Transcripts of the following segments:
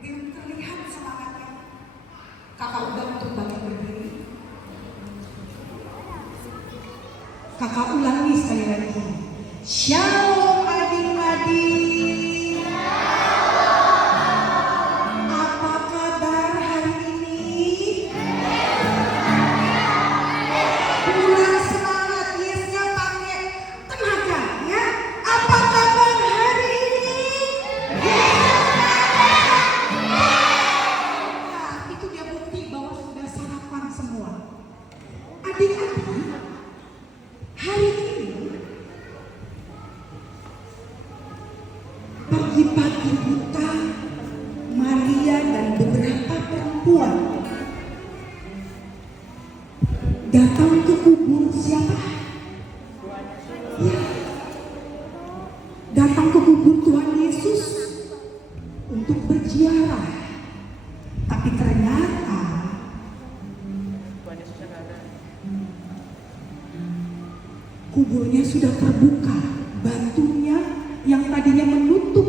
belum terlihat semangatnya. Kakak udah untuk bagi berdiri. Kakak ulangi sekali lagi. Shalom adik-adik. Apa kabar hari ini? Kurang semangat, yesnya pakai tenaga ya. Apa kabar hari ini? Nah, itu dia bukti bahwa sudah sarapan semua. Adik-adik, hari ini pagi-pagi buta, Maria dan beberapa perempuan datang ke kubur siapa? Ya, datang ke kubur Tuhan Yesus untuk berziarah. Tapi ternyata kuburnya sudah terbuka. Batunya yang tadinya menutup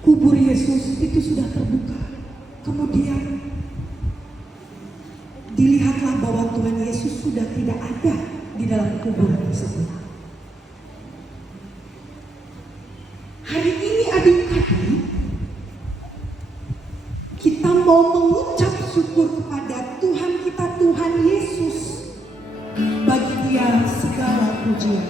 kubur Yesus itu sudah terbuka. Kemudian dilihatlah bahwa Tuhan Yesus sudah tidak ada di dalam kubur tersebut. Hari ini adik-adik, kita mau mengucap syukur kepada Tuhan kita, Tuhan Yesus. Bagi Dia segala pujian.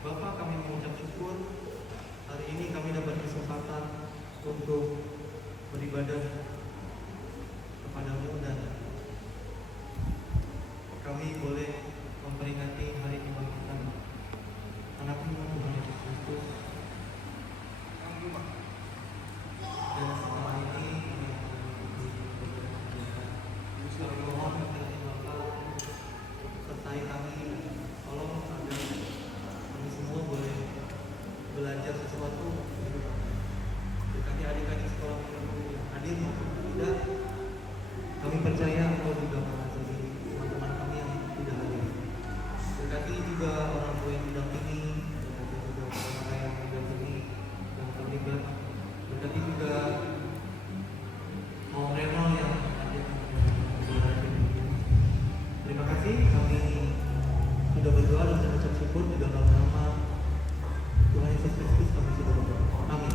Bapak, kami mengucap syukur hari ini kami dapat kesempatan untuk beribadah kepadamu dan kami boleh memperingati hari kebangkitan anakmu Tuhan Yesus Kristus. Dan setelah ini kami mohon kiranya Bapak sertai kami, tolong agar kami semua boleh belajar sesuatu. Berkati adik-adik sekolah yang hadir maupun tidak. Kami percaya Engkau juga mengasihi teman-teman kami yang tidak hadir. Berkati juga orang tua yang mendampingi, berkati juga saudara yang mendampingi yang terlibat. Berkati juga Om Reno yang hadir. Terima kasih, kami sudah berdoa dan mengucap syukur di dalam nama Tuhan Yesus Kristus kami sudah berdoa. Amin.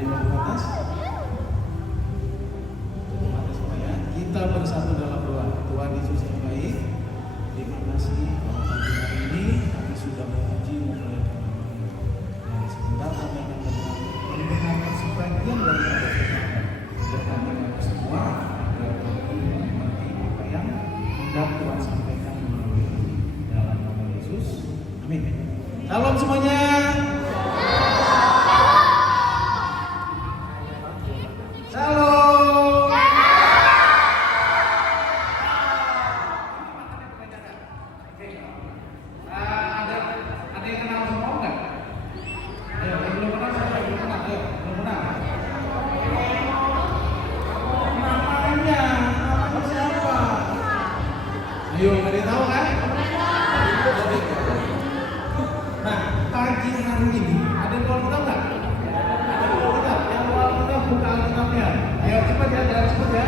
di atas. Mari semua ya, kita bersatu dalam doa. Tuhan Yesus yang baik, terima kasih bahwa pagi hari ini kami sudah memuji memuliakan Nama-Mu. Dan sebentar kami akan mendengarkan sebagian dari firman-Mu. Berkati kami semua agar kami menikmati apa yang hendak Tuhan sampaikan melalui kami. Dalam nama Yesus, amin. Salam semuanya. Salam. Ada yang kenal sama Om nggak? Ayo, yang belum kenal siapa? Belum kenal, ayo, belum kenal. Namanya siapa? Ayo, nggak ada yang tahu kan? Nah, pagi hari ini ada yang keluar kitab nggak? Ada yang keluar kitab? Yang keluar kitab buka Alkitabnya. Ayo cepat ya, jangan cepat ya.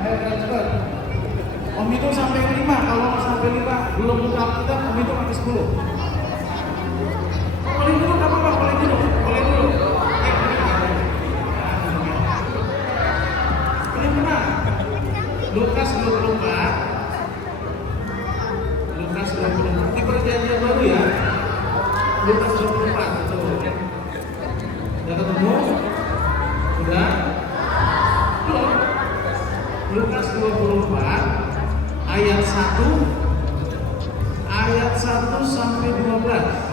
Ayo jangan cepat. Om itu sampai 5, kalau sampai 5 belum buka Alkitab, Om itu sampai 10. Boleh dulu, nggak apa-apa, boleh dulu. Boleh benar. Lukas 24. Lukas 24. Ini perjanjian baru ya. Lukas 24, betul. Sudah ketemu? Sudah? Belum? Lukas 24 ayat 1 sampai 12.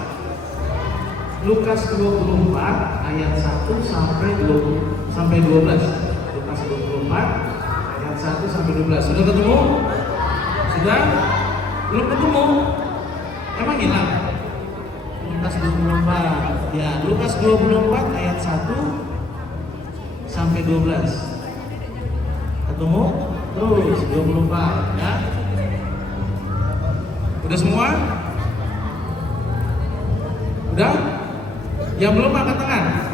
Lukas 24 ayat 1 sampai 12. Lukas 24 ayat 1 sampai 12. Sudah ketemu? Sudah? Belum ketemu? Emang hilang? Lukas 24. Ya, Lukas 24 ayat 1 sampai 12. Ketemu? Terus 24 ya. Udah semua? Udah? Yang belum angkat tangan.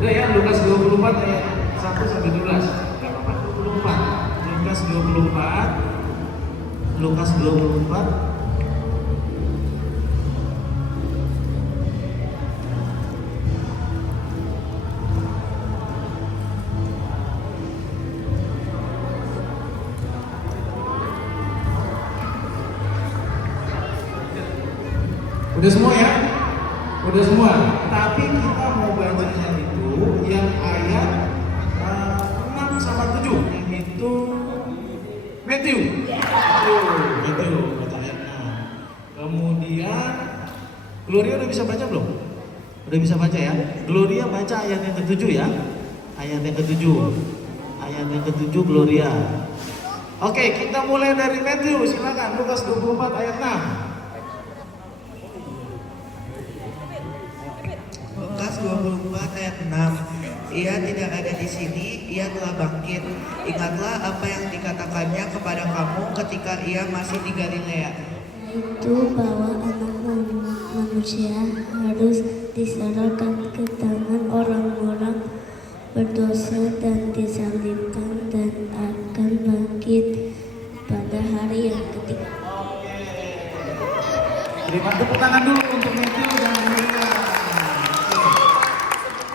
Udah ya, Lukas 24 ayat 1 sampai 12. Enggak apa-apa, 24. Lukas 24. Lukas 24 Udah semua ya? Udah semua. Tapi kita mau bacanya itu yang ayat 6 sama 7, yang itu Matthew. Matthew baca ayat 6. Kemudian Gloria udah bisa baca belum? Udah bisa baca ya? Gloria baca ayat yang ke-7 ya. Ayat yang ke-7. Ayat yang ke-7 Gloria. Oke, kita mulai dari Matthew. Silakan Lukas 24 ayat 6. Lukas 24 ayat 6. Ia tidak ada di sini, ia telah bangkit. Ingatlah apa yang dikatakannya kepada kamu ketika ia masih di Galilea. Itu bahwa anak manusia harus diserahkan ke tangan orang-orang berdosa dan disalibkan dan akan bangkit pada hari yang ketiga. Terima tepuk tangan dulu untuk Matthew dan Gloria.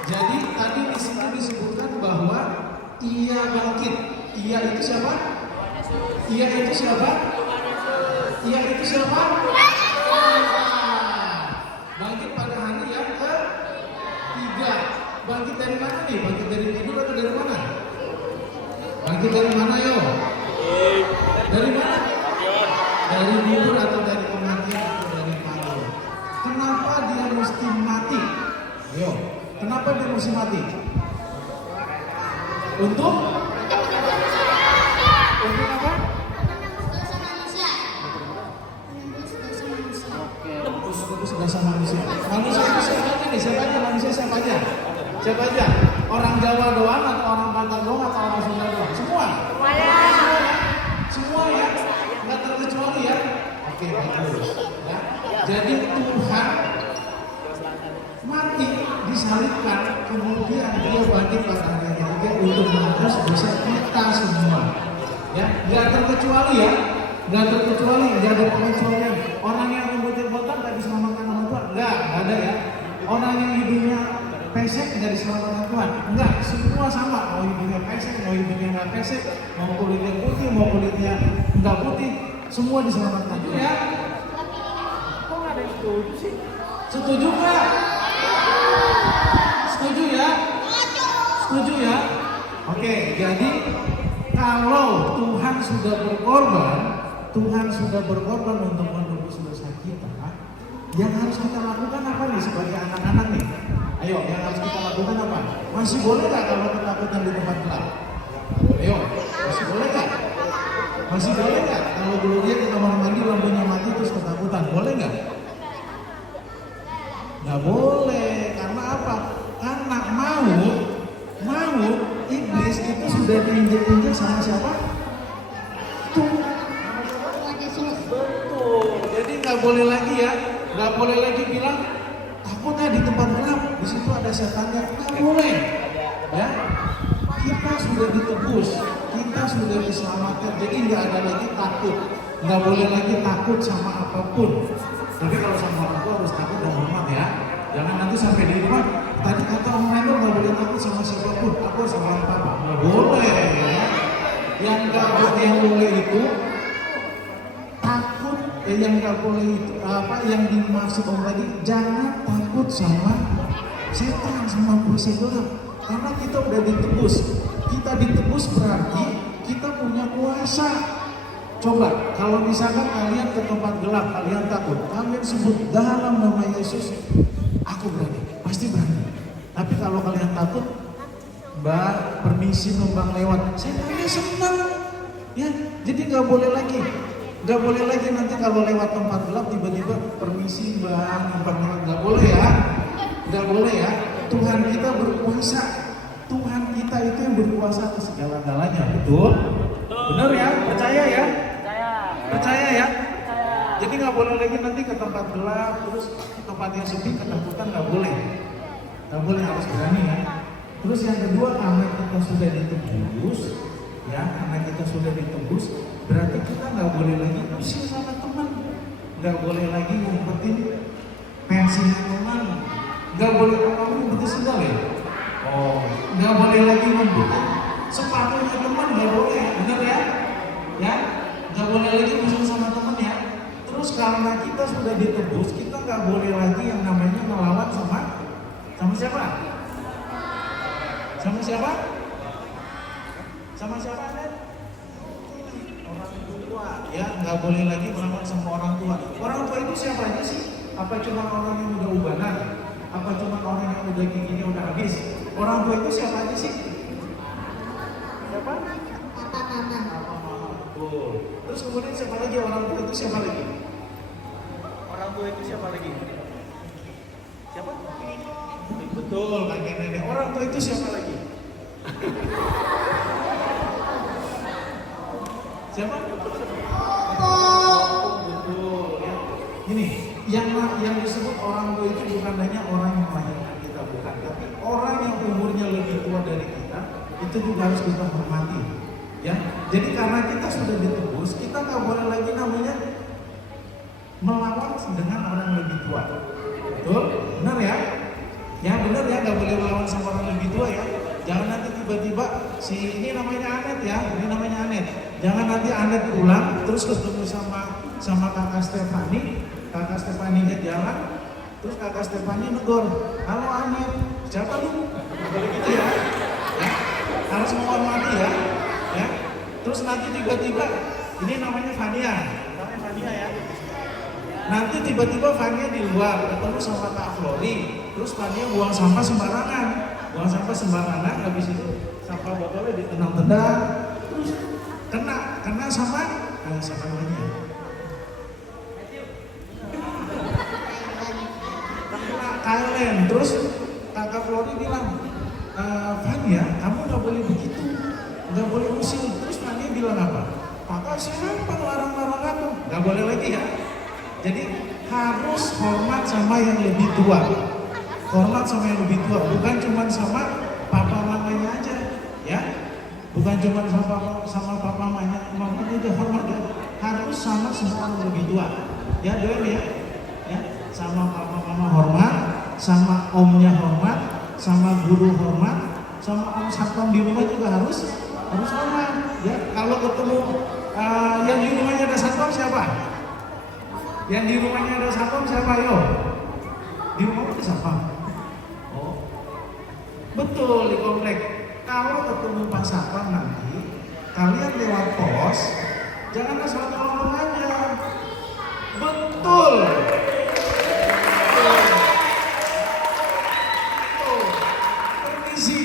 Jadi tadi di sini disebutkan bahwa ia bangkit. Ia itu siapa? Ia itu siapa? Ia itu siapa? Bangkit pada hari yang ketiga. Bangkit dari mana nih? Bangkit dari tidur atau dari mana? Bangkit dari mana yo? Dari mana? Dari tidur atau dari kematian atau dari paru? Kenapa dia mesti mati? Ayo, kenapa dia mesti mati? Untuk apa? Tebus dosa manusia. Manusia itu siapa aja nih? Siapa aja manusia? Siapa aja? Siapa aja? Orang Jawa doang atau orang Banten doang atau orang Sunda doang? Semua? Semua ya? Nggak terkecuali ya? Oke, bagus. Ya. Jadi Tuhan mati, disalibkan, kemudian dia bangkit pada hari yang ketiga untuk menebus dosa kita semua. Ya, nggak terkecuali ya, nggak terkecuali, nggak ada pengecualian. Orang yang rambutnya botak tadi diselamatkan sama Tuhan, Orang yang hidungnya pesek nggak diselamatkan Tuhan? Enggak, semua sama. Mau hidungnya pesek, mau hidungnya nggak pesek, mau kulitnya putih, mau kulitnya nggak putih, semua diselamatkan Tuhan. Ya? Kok nggak ada yang setuju sih? Setuju nggak? Setuju ya? Setuju ya? Oke, jadi kalau Tuhan sudah berkorban untuk menebus dosa kita, yang harus kita lakukan apa nih sebagai anak-anak nih? Ayo, yang harus kita lakukan apa? Masih boleh nggak kalau ketakutan di tempat gelap? Ayo, masih boleh nggak? Masih boleh nggak kalau dulu dia ke kamar mandi lampunya mati terus ketakutan? Boleh nggak? Nggak boleh, karena apa? Karena maut iblis itu sudah diinjek-injek sama siapa? Tuhan Yesus. Betul. Jadi nggak boleh lagi ya, nggak boleh lagi bilang takutnya di tempat gelap, di situ ada setannya. Nggak boleh. Ya, kita sudah ditebus, kita sudah diselamatkan. Jadi nggak ada lagi takut, nggak boleh lagi takut sama apapun. Tapi kalau sama orang tua harus takut dan hormat ya. Jangan nanti sampai di rumah, tadi kata Om Reno nggak boleh takut sama siapapun, aku sama papa. Nggak boleh ya. Yang boleh itu takut, yang nggak boleh itu apa yang dimaksud Om tadi, jangan takut sama setan, sama kuasa gelap. Karena kita udah ditebus. Kita ditebus berarti kita punya kuasa. Coba, kalau misalkan kalian ke tempat gelap, kalian takut, kalian sebut dalam nama Yesus, aku berani, pasti berani. Tapi kalau kalian takut, Mbak, permisi numpang lewat, saya tanya senang. Ya, jadi nggak boleh lagi nanti kalau lewat tempat gelap tiba-tiba permisi Mbak, numpang lewat, nggak boleh ya, nggak boleh ya. Tuhan kita berkuasa, Tuhan kita itu yang berkuasa atas segala-galanya, betul? Benar ya, percaya ya? Percaya ya? Jadi nggak boleh lagi nanti ke tempat gelap, terus tempat yang sepi ketakutan, nggak boleh, harus berani ya. Terus yang kedua, karena kita sudah ditebus, ya, karena kita sudah ditebus, berarti kita nggak boleh lagi pusing sama teman, nggak boleh lagi ngumpetin pensinya teman, nggak boleh kamu ngumpetin sendal ya, nggak boleh lagi ngumpetin sepatunya teman, nggak boleh, benar ya, nggak boleh lagi pusing sama teman ya. Terus karena kita sudah ditebus, kita nggak boleh lagi yang namanya melawan sama siapa? Sama siapa? Sama siapa kan? Orang tua. Ya, nggak boleh lagi melawan sama orang tua. Orang tua itu siapa aja sih? Apa cuma orang yang udah ubanan? Apa cuma orang yang udah giginya udah habis? Orang tua itu siapa aja sih? Siapa? Papa mama. Betul. Terus kemudian siapa lagi? Orang tua itu siapa lagi? Orang tua itu siapa lagi? Siapa? Betul, kakek nenek. Orang tua itu siapa lagi? Siapa? Betul ya. Ini yang disebut orang tua itu bukan hanya orang yang melahirkan kita, bukan, tapi orang yang umurnya lebih tua dari kita itu juga harus kita hormati. Ya, jadi karena kita sudah ditebus, kita nggak boleh lagi namanya melawan dengan orang yang lebih tua. Betul? Benar ya? Ya benar ya, nggak boleh melawan sama orang lebih tua ya. Jangan nanti tiba-tiba ini namanya Anet ya, ini namanya Anet. Jangan nanti Anet pulang terus ketemu sama kakak Stefani lihat jalan, terus kakak Stefani negor, halo Anet, siapa lu? Boleh gitu ya? Ya, harus menghormati ya. Ya, terus nanti tiba-tiba ini namanya Fania ya. Nanti tiba-tiba Fania di luar ketemu sama Kak Flori, terus Fania buang sampah sembarangan, habis itu sampah botolnya ditendang-tendang, terus kena sama lagi. Kena Kalen, terus Kakak Flori bilang, Fania, kamu nggak boleh begitu, nggak boleh usil. Terus Fania bilang apa? Kakak siapa ngelarang-larang aku? Nggak boleh lagi ya. Jadi harus hormat sama yang lebih tua. Hormat sama yang lebih tua, bukan cuma sama papa mamanya aja, ya. Bukan cuma sama papa mamanya aja hormat ya. Harus sama semua yang lebih tua. Ya, doain ya. Ya, sama papa mama hormat, sama omnya hormat, sama guru hormat, sama om satpam di rumah juga harus hormat. Ya, kalau ketemu yang di rumahnya ada satpam siapa? Yang di rumahnya ada satpam siapa? Yo, di rumah ada satpam. Oh, betul di komplek. Kalau ketemu Pak Satpam nanti, kalian lewat pos, jangan asal ngomong aja. Betul. Permisi.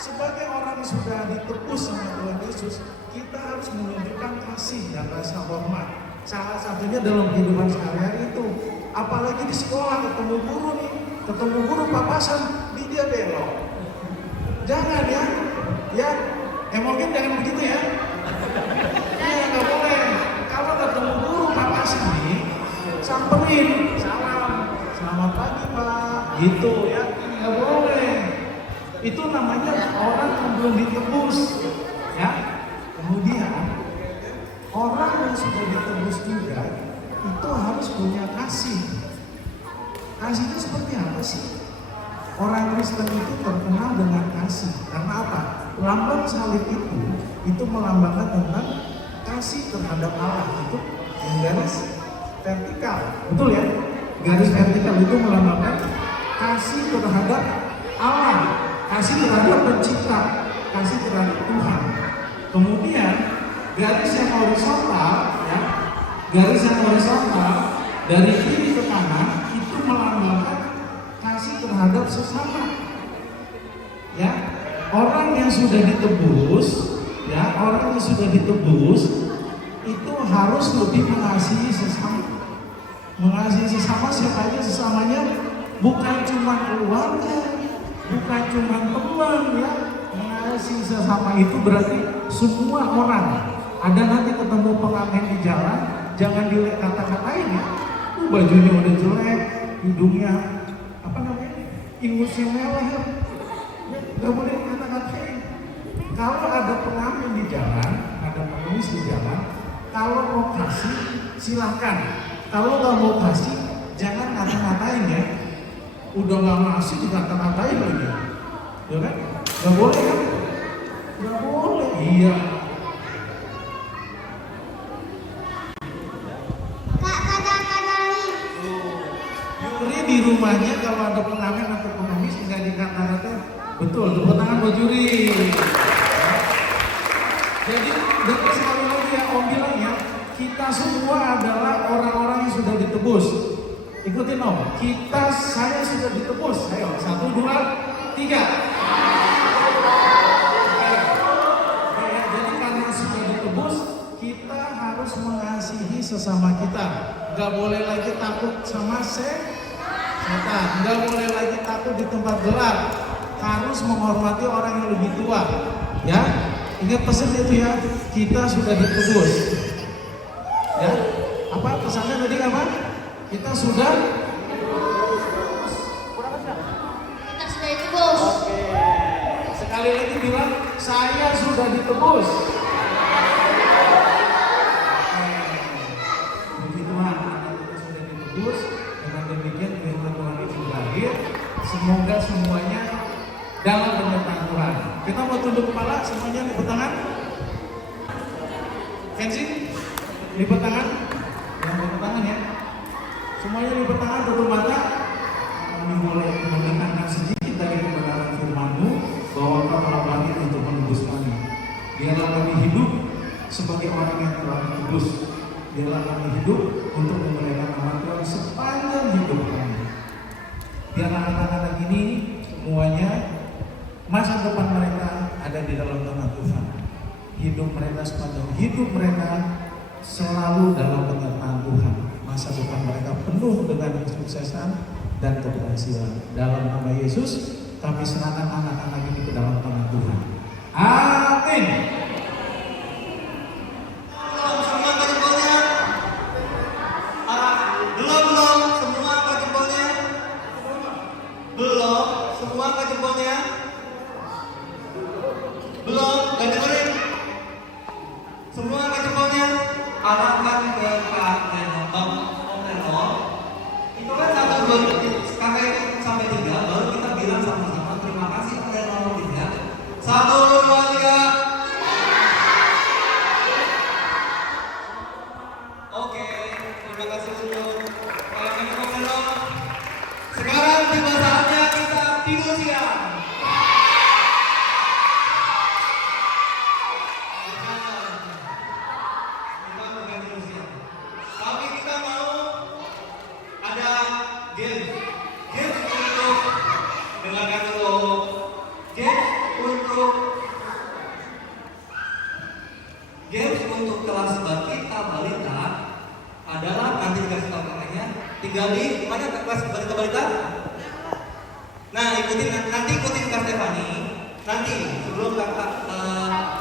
Sebagai orang yang sudah ditebus sama Tuhan Yesus, kita harus menunjukkan kasih dan rasa hormat. Salah satunya dalam kehidupan sehari-hari itu. Apalagi di sekolah ketemu guru nih, ketemu guru papasan, dia belok. Jangan ya, mungkin jangan begitu ya. Iya, nggak boleh. Kalau ketemu guru papasan nih, samperin, salam, selamat pagi Pak, gitu ya, nggak boleh. Itu namanya orang yang belum ditebus, ya. Kemudian orang yang sudah ditebus juga itu harus punya kasih. Kasihnya seperti apa sih? Orang Kristen itu terkenal dengan kasih. Karena apa? Lambang salib itu melambangkan tentang kasih terhadap Allah. Itu yang garis vertikal, betul ya? Garis vertikal itu melambangkan kasih terhadap Allah, kasih terhadap pencipta, kasih terhadap Tuhan. Kemudian garis yang horizontal, ya, garis yang horizontal dari kiri ke kanan itu melambangkan kasih terhadap sesama. Ya, orang yang sudah ditebus, ya, orang yang sudah ditebus itu harus lebih mengasihi sesama. Mengasihi sesama siapa aja sesamanya, bukan cuma keluarga, bukan cuma teman, ya. Mengasihi sesama itu berarti semua orang. Ada nanti ketemu pengantin di jalan, jangan dikata-katain ya. Bajunya udah jelek, hidungnya apa namanya, ingusnya mewah ya. Gak boleh dikata-katain. Kalau ada pengamen di jalan, ada pengemis di jalan, kalau mau kasih silahkan. Kalau nggak mau kasih, jangan ngata-ngatain ya. Udah nggak ngasih dikata-katain lagi, ya kan? Gak boleh kan? Gak boleh. Iya. Yuri di rumahnya kalau ada pengamen atau pengemis nggak dikata-katain. Betul, tepuk tangan buat Yuri. Jadi sekali lagi ya Om bilang ya, kita semua adalah orang-orang yang sudah ditebus. Ikutin Om, saya sudah ditebus. Ayo, 1, 2, 3. Jadi karena sudah ditebus, kita harus mengasihi sesama kita. Gak boleh lagi takut sama setan, gak boleh lagi takut di tempat gelap. Harus menghormati orang yang lebih tua. Ya, ingat pesan itu ya, kita sudah ditebus. Ya, apa pesannya tadi apa? Kita sudah ditebus. Oke. Sekali lagi bilang, saya sudah ditebus. Puji Tuhan, karena kita sudah ditebus. Dengan demikian firman Tuhan itu berakhir. Semoga semuanya dalam penyertaan Tuhan. Kita mau tunduk kepala, semuanya lipat tangan. Kenzi, lipat tangan. Yang lipat tangan ya. Semuanya lipat tangan, tutup mata. Kami mulai mendengarkan sedikit dari kebenaran firman-Mu bahwa Kau telah bangkit untuk menebus kami. Biarlah kami hidup sebagai orang yang telah ditebus. Biarlah kami hidup untuk memuliakan nama Tuhan sepanjang hidup kami. Biarlah anak-anak ini semuanya masa depan mereka ada di dalam tangan Tuhan. Hidup mereka sepanjang hidup mereka selalu dalam penyertaan Tuhan. Masa depan mereka penuh dengan kesuksesan dan keberhasilan. Dalam nama Yesus, kami serahkan anak-anak ini ke dalam tangan Tuhan. Amin. Semua angkat jempolnya. Belum, semua angkat jempolnya. Belum, semua angkat jempolnya. Belum, gak dengerin. Semua angkat jempolnya. Arahkan ke Pak Om Reno. Itu kan 1, 2, 3, kakek usia. Bukan berganti usia. Tapi kita mau ada game. Game untuk dengarkan dulu. Games untuk kelas balita adalah nanti dikasih tahu kakaknya. Tinggal di mana kelas balita? Nah, nanti ikutin Kak Stefani. Nanti sebelum kakak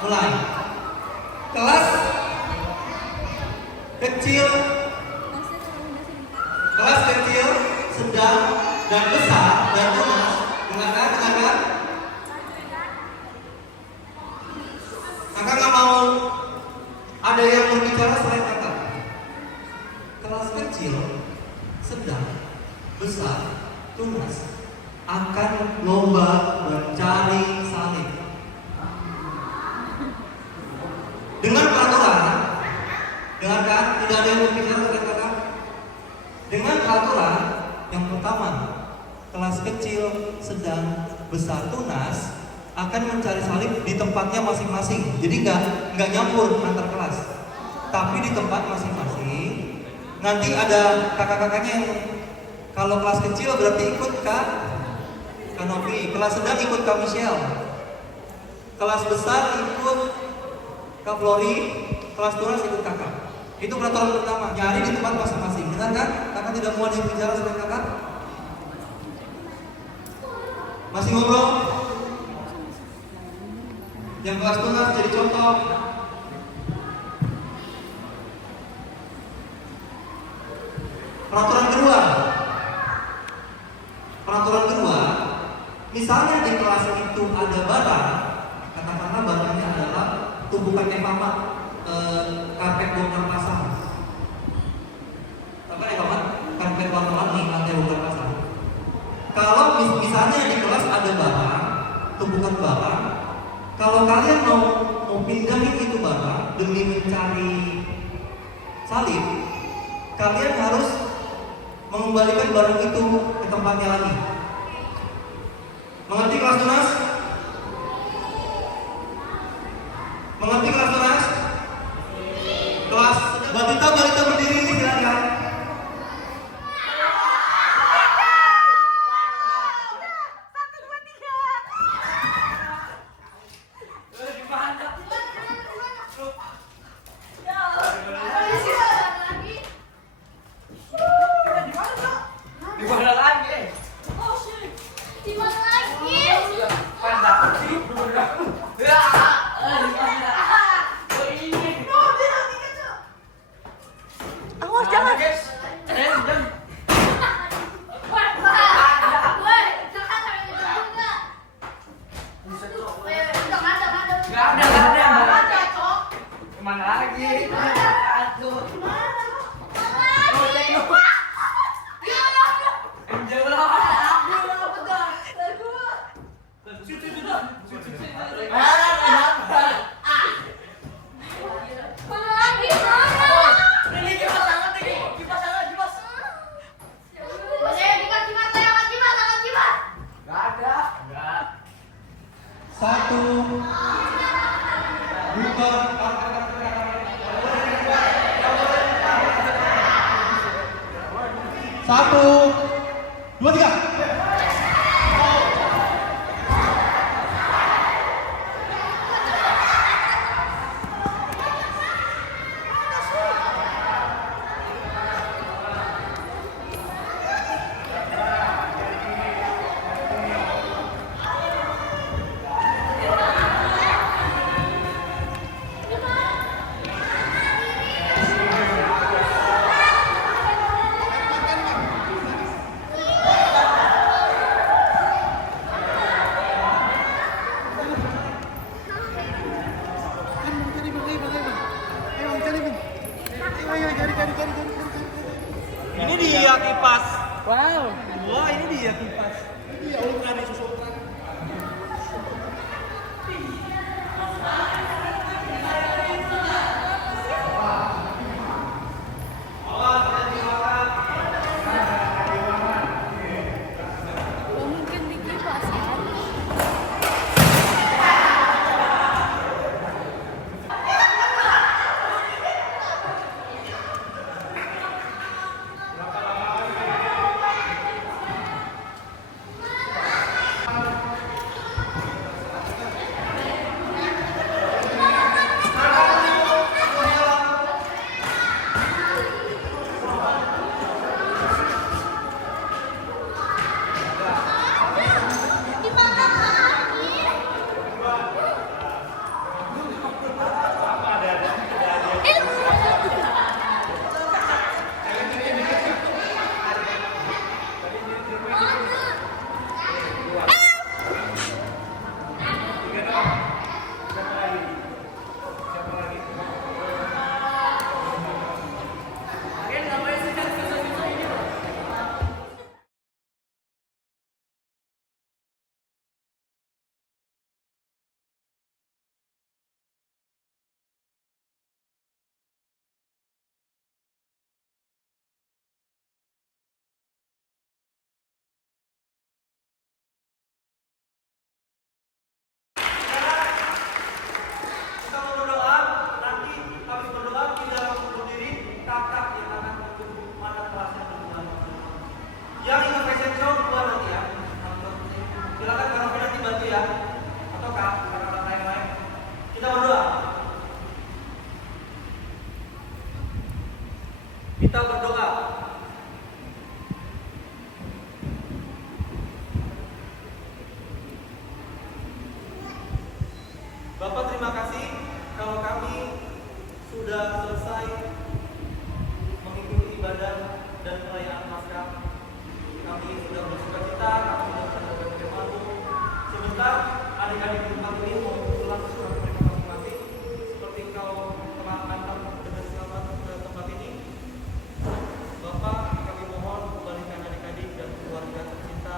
mulai. Kelas kecil, sedang, dan besar dan tunas. Dengarkan. Kakak nggak mau ada yang berbicara selain kakak. Kelas kecil, sedang, besar, tunas akan lomba mencari salib. Dengan peraturan, dengarkan, tidak ada yang berbicara selain kakak. Dengan peraturan yang pertama, kelas kecil, sedang, besar, tunas akan mencari salib di tempatnya masing-masing. Jadi nggak nyampur antar kelas, tapi di tempat masing-masing. Nanti ada kakak-kakaknya yang kalau kelas kecil berarti ikut Kak Novi, kelas sedang ikut Kak Michelle, kelas besar ikut Kak Flori, kelas tunas ikut kakak. Itu peraturan pertama, nyari di tempat masing-masing. Benar kan? Kakak tidak mau ada yang bicara selain kakak? Masih ngobrol? Yang kelas tunas jadi contoh. Peraturan kedua, misalnya di kelas itu ada barang, katakanlah barangnya adalah tumpukan evamat, karpet bongkar pasang. Apa evamat? Karpet warna-warni, lantai bongkar pasang. Kalau misalnya di kelas ada barang, tumpukan barang, kalau kalian mau pindahin itu barang demi mencari salib, kalian harus mengembalikan barang itu ke tempatnya lagi. Mengerti kelas tunas? Mengerti kelas tunas? Kelas balita berdiri silakan. Satu, dua, tiga. Ini dia kipas. Wow. Wah, ini dia kipas. Ini dia ultra di susu ultra. Mungkin di kipas kan? Yang ikut fashion show keluar nanti ya. Silakan Kak Novi nanti bantu ya. Atau kakak-kakak yang lain. Kita berdoa. Kita berdoa. Bapak terima kasih kalau kami sudah selesai mengikuti ibadah dan perayaan Paskah. Kami sudah bersuka cita, kami sudah berada di malu. Sebentar adik-adik di tempat ini mau pulang ke surga mereka masing-masing. Seperti kau telah antar dengan selamat ke tempat ini. Bapak, kami mohon kembalikan adik-adik dan keluarga tercinta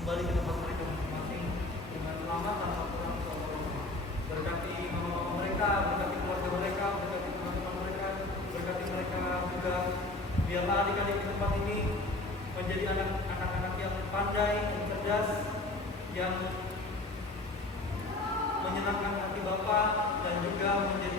kembali ke tempat mereka masing-masing dengan selamat tanpa kurang selama. Berkati mama-mama mereka, berkati keluarga mereka, berkati teman-teman mereka, berkati mereka juga. Biarlah adik-adik di tempat ini menjadi anak-anak yang pandai, yang cerdas, yang menyenangkan hati Bapa dan juga menjadi